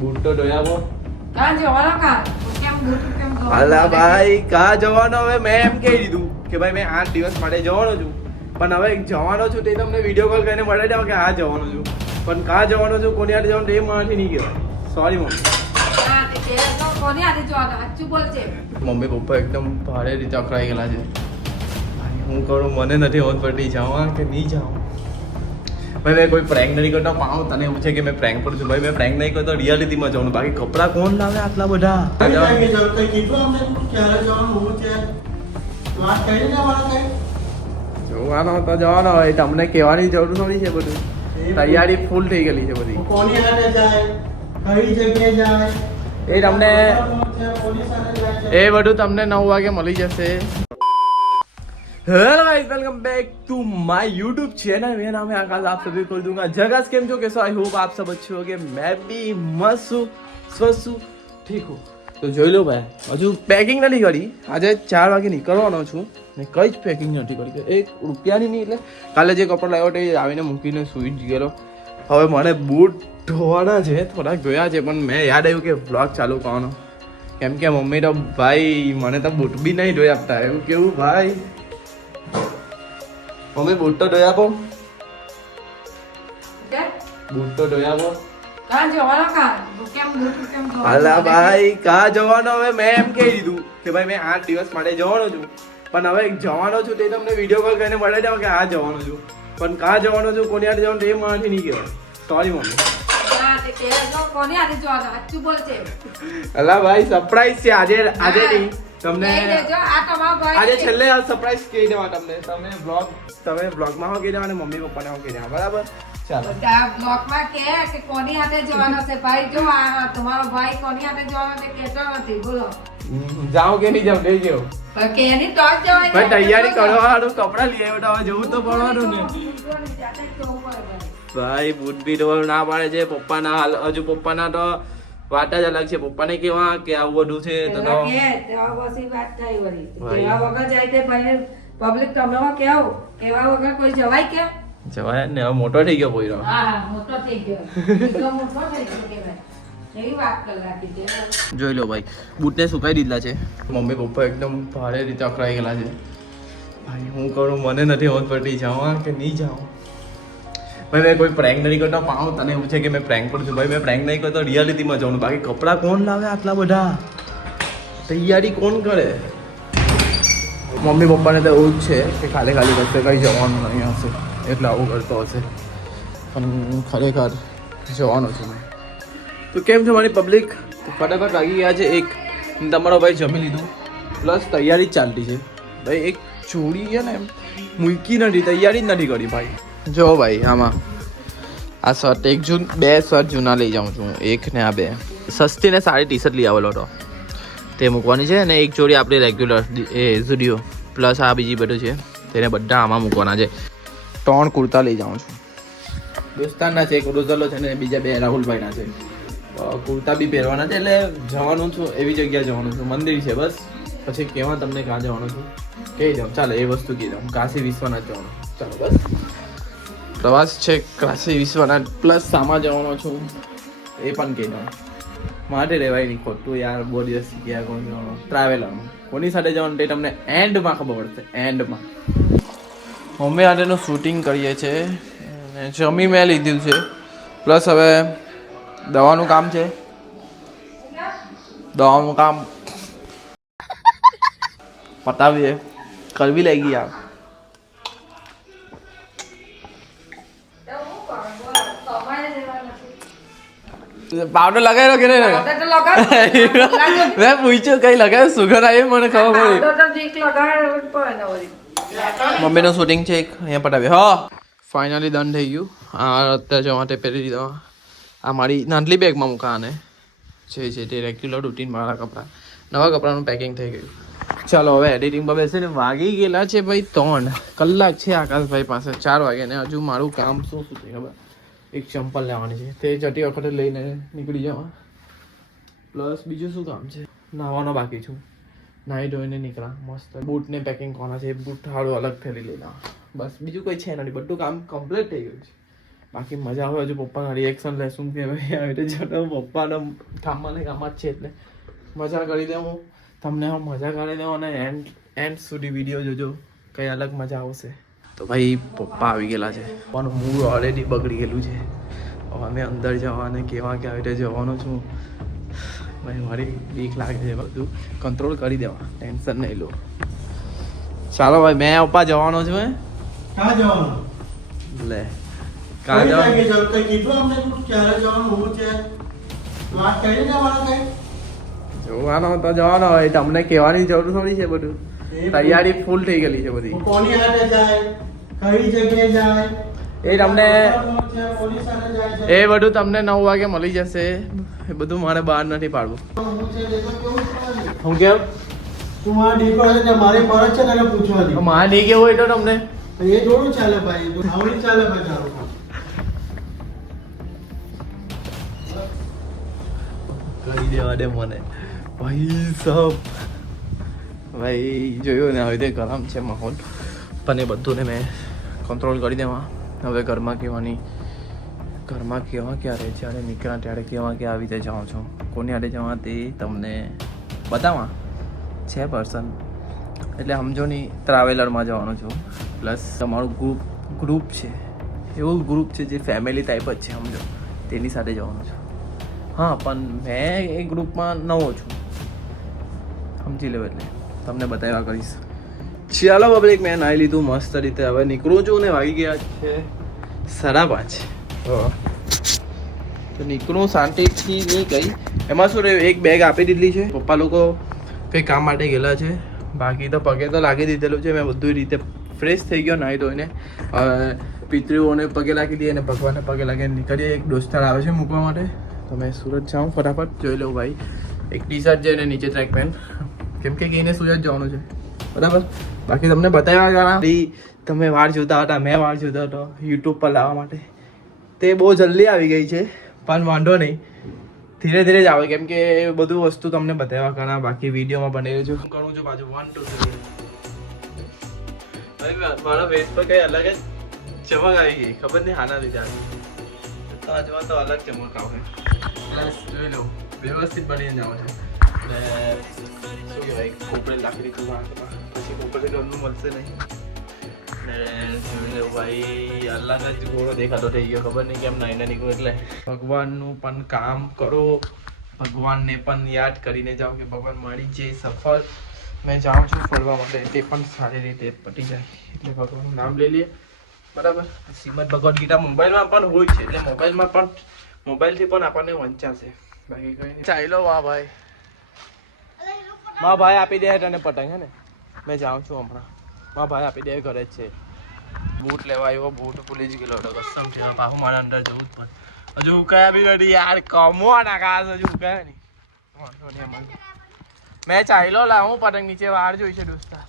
Boot તો ધોઈ આપો. કાં જવાનો કાં? કેમ બૂટ કેમ ધોવાનો? અલા ભાઈ કા જવાનો? હવે મેં એમ કહી દીધું કે ભાઈ મેં 8 દિવસ માટે જવાનો છું, પણ હવે જવાનો છું તે તમને વિડીયો કોલ કરીને બતાવી દઉં કે હા જવાનો છું, પણ કા જવાનો છું, કોની હાથે જવાનું તે મારાથી નહીં કહેવાય. Sorry mummy. હા, તે કે તો કોની હાથે જવાનું? સાચું બોલજે. મમ્મી પપ્પા એકદમ ભારે રીતે અકળાઈ ગયેલા છે. ભાઈ હું કરું, મને નથી હોત પડતી જાવા કે નહીં જાઉં. ભાઈ મેં કોઈ પ્રેન્ક નહીં કરતો. પાઉં તને એવું છે કે મેં પ્રેન્ક કરું છું. ભાઈ મેં પ્રેન્ક નહીં કરતો, રિયાલિટીમાં જવાનું. બાકી કપડાં કોણ લાવે આટલા બધા? જોવાનો તો જવાનો હોય, તમને કહેવાની જરૂર થોડી છે. બધું તૈયારી ફૂલ થઈ ગયેલી છે બધી. કોની હાથે જાય, કઈ જગ્યાએ જાય, એ તમને એ બધું તમને 9 વાગે મળી જશે. Hello guys, welcome back to my YouTube channel. मेरा नाम है आकाश, आप सभी को दूंगा जगह केम छो कैसे? आई होप आप सब अच्छे होंगे. मैं भी मस्त हूँ, स्वस्थ हूँ, ठीक हूँ. તો જોઈ લો ભાઈ, હજુ પેકિંગ નથી કરી. આજે 4 વાગે નીકળવાનો છું ને કઈ જ પેકિંગ નથી કરી. 1 રૂપિયાની નહીં. એટલે કાલે જે કપડા લાવ્યો તે આવીને મૂકીને સૂઈ જ ગયેલો. હવે મને બૂટ ધોવાના છે, થોડાક ધોયા છે, પણ મેં યાદ આવ્યું કે વ્લોગ ચાલુ કરવાનો, કેમ કે મમ્મી તો ભાઈ મને તો બૂટ બી નહીં ધોઈ આપતા. એવું કેવું ભાઈ? મમ્મી બૂટ તો ધોઈ આપો. કે બૂટ તો ધોઈ આપો. કાં જવાનો કાં? કેમ બૂટ કેમ ધોવાનો? અલા ભાઈ કા જવાનો? હવે મેં એમ કહી દીધું કે ભાઈ મેં 8 દિવસ માટે જવાનો છું, પણ હવે જવાનો છું તે તમને વિડીયો કોલ કરીને બતાવી દઉં કે હા જવાનો છું, પણ કા જવાનો છું, કોની હાથે જવાનું તે મારાથી નહીં કહેવાય. Sorry mummy. હા, તે કે તો કોની હાથે જવાનું? સાચું બોલજે. અલા ભાઈ સરપ્રાઈઝ છે આજે. આજે નહીં તમને કહી દેજો, આ તમારો ભાઈ આજે છે. છેલ્લે સરપ્રાઈઝ કહી દેવા તમને. તમે બ્લોગમાં હો કહી દેવા અને મમ્મી પપ્પાને હો કહી દેવા. બરાબર? ચાલો. બધા બ્લોકમાં કે કોની હાથે જવાનો છે ભાઈ? જો આ તમારો ભાઈ કોની હાથે જવાનો તે કહેતો નથી. બોલો જાઓ કે નહીં જાઓ? લઈ જાઓ પણ કે એની તો જ જવાય. ભાઈ. તૈયારી કરવાનું, કપડા લઈ આવ્યો તો હવે જવું તો પડવાનું ને ભાઈ. બૂટ બી ધોવાનું ના પાડે છે પપ્પાના. હજુ પપ્પાના તો વાત જ અલગ છે. પપ્પાને કેવા કે આવું બધું છે તો પબ્લિક તમને કેવું કેવા વગર કોઈ જવાય કે? જવાય ને. હવે મોટો થઈ ગયો પોઈરો. હા, મોટો થઈ ગયો. એકદમ મોટો થઈ ગયો કહેવાય. એવી વાત કરી નાખી છે. જોઈ લો ભાઈ, બૂટને સુકાઈ દીધા છે. મમ્મી પપ્પા એકદમ ભારે રીતે અકળાઈ ગયેલા છે. ભાઈ હું કરું, મને નથી હોત પડતી જાવા કે નહીં જાઉં. ભાઈ મેં કોઈ પ્રેન્ક નહીં કરતો. પાઉં તને એવું છે કે મેં પ્રેન્ક કરું છું. ભાઈ મેં પ્રેન્ક નહીં કરતો, રિયાલિટીમાં જવાનું. બાકી કપડાં કોણ લાવે આટલા બધા? તૈયારી કોણ કરે? મમ્મી પપ્પાને તો એવું જ છે કે ખાલી કશે કંઈ જવાનું નહીં હશે એટલે આવું કરતો હશે, પણ ખરેખર જવાનું છે મેં. તો કેમ છો મારી પબ્લિક? ફટાફટ વાગી ગયા છે 1. તમારો ભાઈ જમી લીધું, પ્લસ તૈયારી જ ચાલતી છે. ભાઈ એક જોડી છે ને એમ મૂકી નથી, તૈયારી જ નથી કરી ભાઈ. જો ભાઈ આમાં આ શર્ટ 1 જૂન 2 શર્ટ જૂના લઈ જાઉં છું, 1 ને આ 2 સસ્તી ને સારી ટી શર્ટ લઈ આવેલો હતો તે મૂકવાની છે, અને 1 જોડી આપણી રેગ્યુલર એ ઝુડિયો, પ્લસ આ બીજી બધું છે તેને બધા આમાં મૂકવાના છે. 3 કુર્તા લઈ જાઉં છું. દોસ્તારના છે, એક રોઝલો છે ને બીજા 2 રાહુલભાઈના છે. કુર્તા બી પહેરવાના છે, એટલે જવાનું છું એવી જગ્યાએ જવાનું છું. મંદિર છે બસ. પછી કહેવા તમને ક્યાં જવાનું છું કહી દઉં. ચાલો એ વસ્તુ કહી દઉં. કાશી વિશ્વનાથ જવાનું. ચાલો બસ. પ્રવાસ છે કાશી વિશ્વનાથ, પ્લસ સામા જવાનો છું એ પણ કહી દઉં. માટે રહેવાય નહીં ખોટું યાર. બહુ દિવસ ગયા કોણ જવાનું ટ્રાવેલરમાં, કોની સાથે જવાનું તે તમને એન્ડમાં ખબર પડશે. એન્ડમાં મમ્મી હાથેનું શૂટિંગ કરીએ છીએ અને જમી મેં લીધું છે, પ્લસ હવે દવાનું કામ છે. દવાનું કામ પતાવીએ, કરવી લાગી યાર. પાવડર લગાવ્યો કે નહીં લગાવ્યો? મેં પૂછ્યું કઈ લગાવ્યું, સુગર આવી મને ખબર પડી. મમ્મીનું શૂટિંગ છે એક અહીંયા પટાવી. હા ફાઇનલી ડન થઈ ગયું. આ અત્યારે જવા માટે પહેરી દીધા. આ મારી નાનલી બેગમાં મૂકાને છે તે રેગ્યુલર રૂટીન મારા કપડાં. નવા કપડાનું પેકિંગ થઈ ગયું. ચાલો હવે એડિટિંગમાં બેસીને વાગી ગયેલા છે ભાઈ 3 કલાક છે આકાશભાઈ પાસે. 4 વાગે ને હજુ મારું કામ શું છે ખબર? એક ચંપલ લેવાની છે, તે જતી વખતે લઈને નીકળી જવા. પ્લસ બીજું શું કામ છે? નાહવાનો બાકી છું. નાહી ધોઈને નીકળા મસ્ત. બૂટને પેકિંગ કરવાના છે, બૂટ હાડું અલગ થેલી લઈ લેવા. બસ બીજું કોઈ છે નથી, બધું કામ કમ્પ્લીટ થઈ ગયું છે. બાકી મજા આવે. હજુ પપ્પાના રિએક્શન લેશું કે ભાઈ આવી રીતે જતો પપ્પાના કામમાં ને કામ જ છે એટલે મજા કરી દઉં હું તમને. હું મજા કરી દઉં અને એન્ડ સુધી વિડીયો જોજો, કંઈ અલગ મજા આવશે. તો ભાઈ પપ્પા આવી ગયેલા છે. પપ્પાનું મૂડ ઓલરેડી બગડી ગયેલું છે. હવે અમે અંદર જવાને કેવા કે આવી રીતે જવાનો છું. ભાઈ મારી બીક લાગે છે, બધું કંટ્રોલ કરી દેવા, ટેન્શન નહીં લો. ચાલો ભાઈ મેં પપ્પા જવાનો છું. ક્યાં જવાનું? લે કઈ જગ્યાએ જવાનું? કઈ કીધું અમને તું ક્યારે જવાનું હું છે? વાત કરી જવાનું કઈ? જોવાનો તો જવાનો હોય, તમને કહેવાની જરૂર થોડી છે. બધું તૈયારી ફૂલ થઈ ગયેલી છે બધી. કોની હાથે જાય, કઈ જગ્યાએ જાય, એ તમને કોની સાથે જાય છે? એ બધું તમને 9 વાગે મળી જશે. એ બધું મારે બહાર નથી પાડવું. હું છે એ તો કેવું પડે? હું કેમ તું મારા દીકરો છે ને મારી ફરજ છે તને પૂછવાની. માં નહીં કેવું હોય તો તમને એ થોડું ચાલે ભાઈ, તું આવડી ચાલે ભાઈ તારું કામ. કરી દેવા દે મને ભાઈ સાહેબ. ભાઈ જોયું ને આવી રીતે ગરમ છે માહોલ, પણ એ બધું ને મેં કંટ્રોલ કરી દેવા. હવે ઘરમાં કહેવાની, ઘરમાં કેવા ક્યારે જ્યારે નીકળ્યા ત્યારે કેવા કે આવી રીતે જાઉં છું. કોની હાથે જવા તે તમને બતાવવા છે પર્સન. એટલે સમજો નહીં, ટ્રાવેલરમાં જવાનું છું. પ્લસ તમારું ગ્રુપ છે, એવું ગ્રુપ છે જે ફેમિલી ટાઈપ જ છે સમજો, તેની સાથે જવાનું છું. હા પણ મેં એ ગ્રુપમાં નવો છું, સમજી લો. એટલે તમને બતાવ્યા કરીશ. ચાલો પબ્લિક, મેં નાહી લીધું મસ્ત રીતે. હવે નીકળું છું ને વાગી ગયા છે 5:30. તો નીકળું શાંતિથી નહીં ગઈ. એમાં શું રહ્યું, એક બેગ આપી દીધેલી છે. પપ્પા લોકો કંઈ કામ માટે ગયેલા છે. બાકી તો પગે તો લાગી દીધેલું છે. મેં બધું રીતે ફ્રેશ થઈ ગયો નાહી ધોઈને. પિતૃઓને પગે લાગી દઈએ અને ભગવાનને પગે લાગીને નીકળીએ. એક દોસ્તાર આવે છે મૂકવા માટે, તો મેં સુરત જાઉં ફટાફટ. જોઈ લઉં ભાઈ, એક ટી શર્ટ છે અને નીચે ટ્રેક પેન્ટ, કેમ કે એને સુરત જવાનું છે બરાબર. બાકી તમને બતાવ્યા ગયા, તમે વાર જોતા હતા, મેં વાર જોતો હતો યુટ્યુબ પર લાવવા માટે. તે બહુ જલ્દી આવી ગઈ છે, પણ વાંધો નહીં, ધીરે ધીરે જ આવે. કેમ કે બધું વસ્તુ તમને બતાવ્યા કરા. બાકી વિડીયોમાં બની રહ્યું છું. કરું છું બાજુ 1 2 3. મારા ફેસ પર કઈ અલગ જ ચમક આવી ગઈ, ખબર નહીં હાના લીધે આવી. તો આજમાં તો અલગ ચમક આવે. પ્લસ જોઈ લો વ્યવસ્થિત બનીને જાવ છે. અને શું કહેવાય, ખોપરે લાકડી પછી ખોપરે ઘરનું મળશે નહીં. ને જોઈ લો ભાઈ, અલગ જ ઘોડો દેખાતો થઈ ગયો. ખબર નહીં કેમ નાઈને નીકળું. એટલે ભગવાનનું પણ કામ કરો, ભગવાનને પણ યાદ કરીને જાઓ કે ભગવાન મારી જે સફર મેં જાઉં છું ફરવા માટે તે પણ સારી રીતે પતી જાય. એટલે ભગવાનનું નામ લઈ લઈએ બરાબર. શ્રીમદ ભગવદ્ ગીતા મોબાઈલમાં પણ હોય છે, એટલે મોબાઈલથી પણ આપણને વંચાશે. બાકી કંઈ નહીં. ચાલો વાહ ભાઈ, મારા ભાઈ આપી દે તને પતંગ. હે ને મેં જાઉં છું હમણાં. મારા ભાઈ આપી દે, ઘરે જ છે. બૂટ લેવા આવ્યો, બૂટ ભૂલી જ ગયેલો હતો કસમ છે. બાહુ મારે અંદર જવું જ પણ હજુ ઉકાયા બી નથી યાર. કમો નાકાશ હજુ ઉકાયા નહીં. વાંધો નહીં એમાં મેં ચાલ્યો લાવું પતંગ નીચે વાર જોઈ છે દોસ્તા.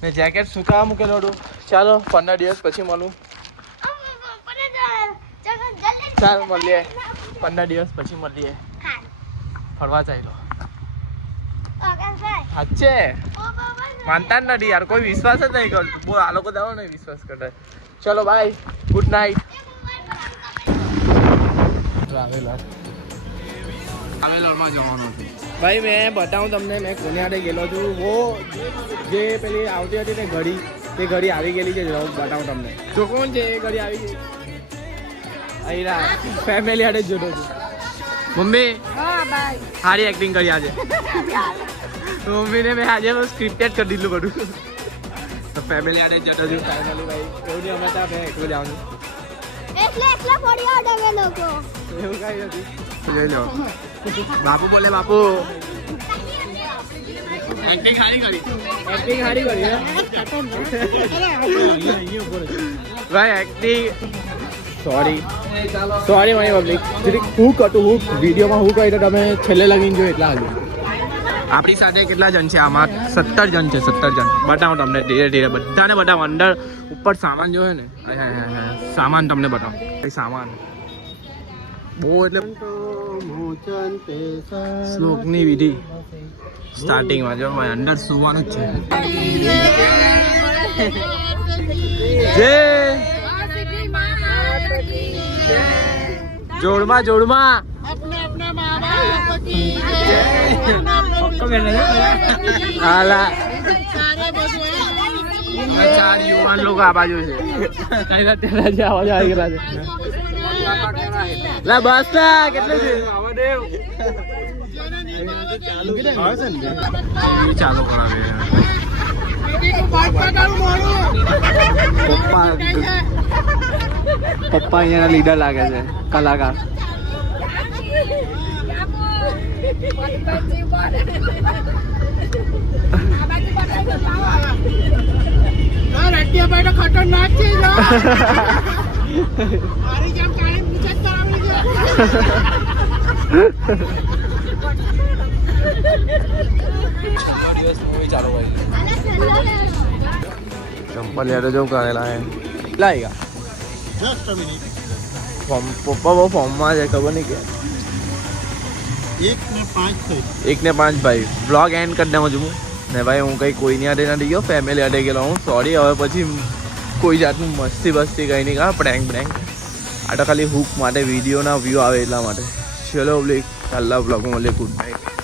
ને જેકેટ સુકાવા મૂકેલો હતું. ચાલો 15 દિવસ પછી મળું. ચાલ મળીએ 15 દિવસ પછી મળીએ. ફરવા ચાલ્યો. સાચે માનતા જ નથી યાર, કોઈ વિશ્વાસ જ નહીં કરતું. બહુ આ લોકો દાવો નહીં વિશ્વાસ કરતા. ચલો બાય, ગુડ નાઇટ. ટ્રાવેલરમાં જવાનું હતું ભાઈ. મેં બતાવું તમને, મેં કોની હાથે ગયેલો છું. વો જે પેલી આવતી હતી ને ઘડી, તે ઘડી આવી ગયેલી છે. બતાવું તમને. તો કોણ છે એ ઘડી આવી ગઈ? અહીં ફેમિલી હાથે જ જોતો છું. મમ્મી સારી એક્ટિંગ કરી આજે. મમ્મીને મેં આજે સ્ક્રિપ્ટેડ કરી દીધું બધું. તો ફેમિલી હાથે જતો છું. ફેમિલી ભાઈ એવું નહીં, અમે ત્યાં એકલું જાઉં છું. એવું કઈ નથી. જોઈ લો બાપુ બોલે, બાપુ એક્ટિંગ સારી કરી. એક્ટિંગ સારી કરી ભાઈ, એક્ટિંગ. સોરી મારી પબ્લિક. હું કટું હું વિડીયોમાં હું કહી તો તમે છેલ્લે લગીને જો એટલા હજુ. આપણી સાથે કેટલા જણ છે આમાં? 17 જણ છે. 17 જણ બતાવો તમને ધીરે ધીરે. બધાને બતાવો. અંદર ઉપર સામાન જોયો ને, સામાન તમને બતાવો. સામાન બહુ એટલે શ્લોકની વિધિ સ્ટાર્ટિંગમાં જો ભાઈ અંદર સુવાનું જ છે. જય જોડમાં જોડમાં હાલા 4 યુવાન લોકો આ બાજુ છે કઈ તેના જે અવાજ આવી ગયેલા છે લા બસ ના કેટલે છે ચાલો કરાવે પપ્પા અહીંયાના લીડર લાગે છે કલાકાર ખતરનાક છે चंपल यार जो करेला है लाएगा जस्ट अ मिनट फॉर्म पप्पा वो फॉर्म में है खबर नहीं क्या 1 ને 5 થઈ 1 ને 5 ભાઈ બ્લોગ એન્ડ કરી દેવો છું ને ભાઈ હું કંઈ કોઈની આડે નથી ગયો ફેમિલી આડે ગયેલો હું સોરી હવે પછી કોઈ જાતનું મસ્તી બસ્તી કંઈ નહીં કા પ્રેન્ક આ તો ખાલી હુક માટે વિડીયોના વ્યૂ આવે એટલા માટે ચલો કાલના બ્લોગમાં મળીએ ગુડ નાઇટ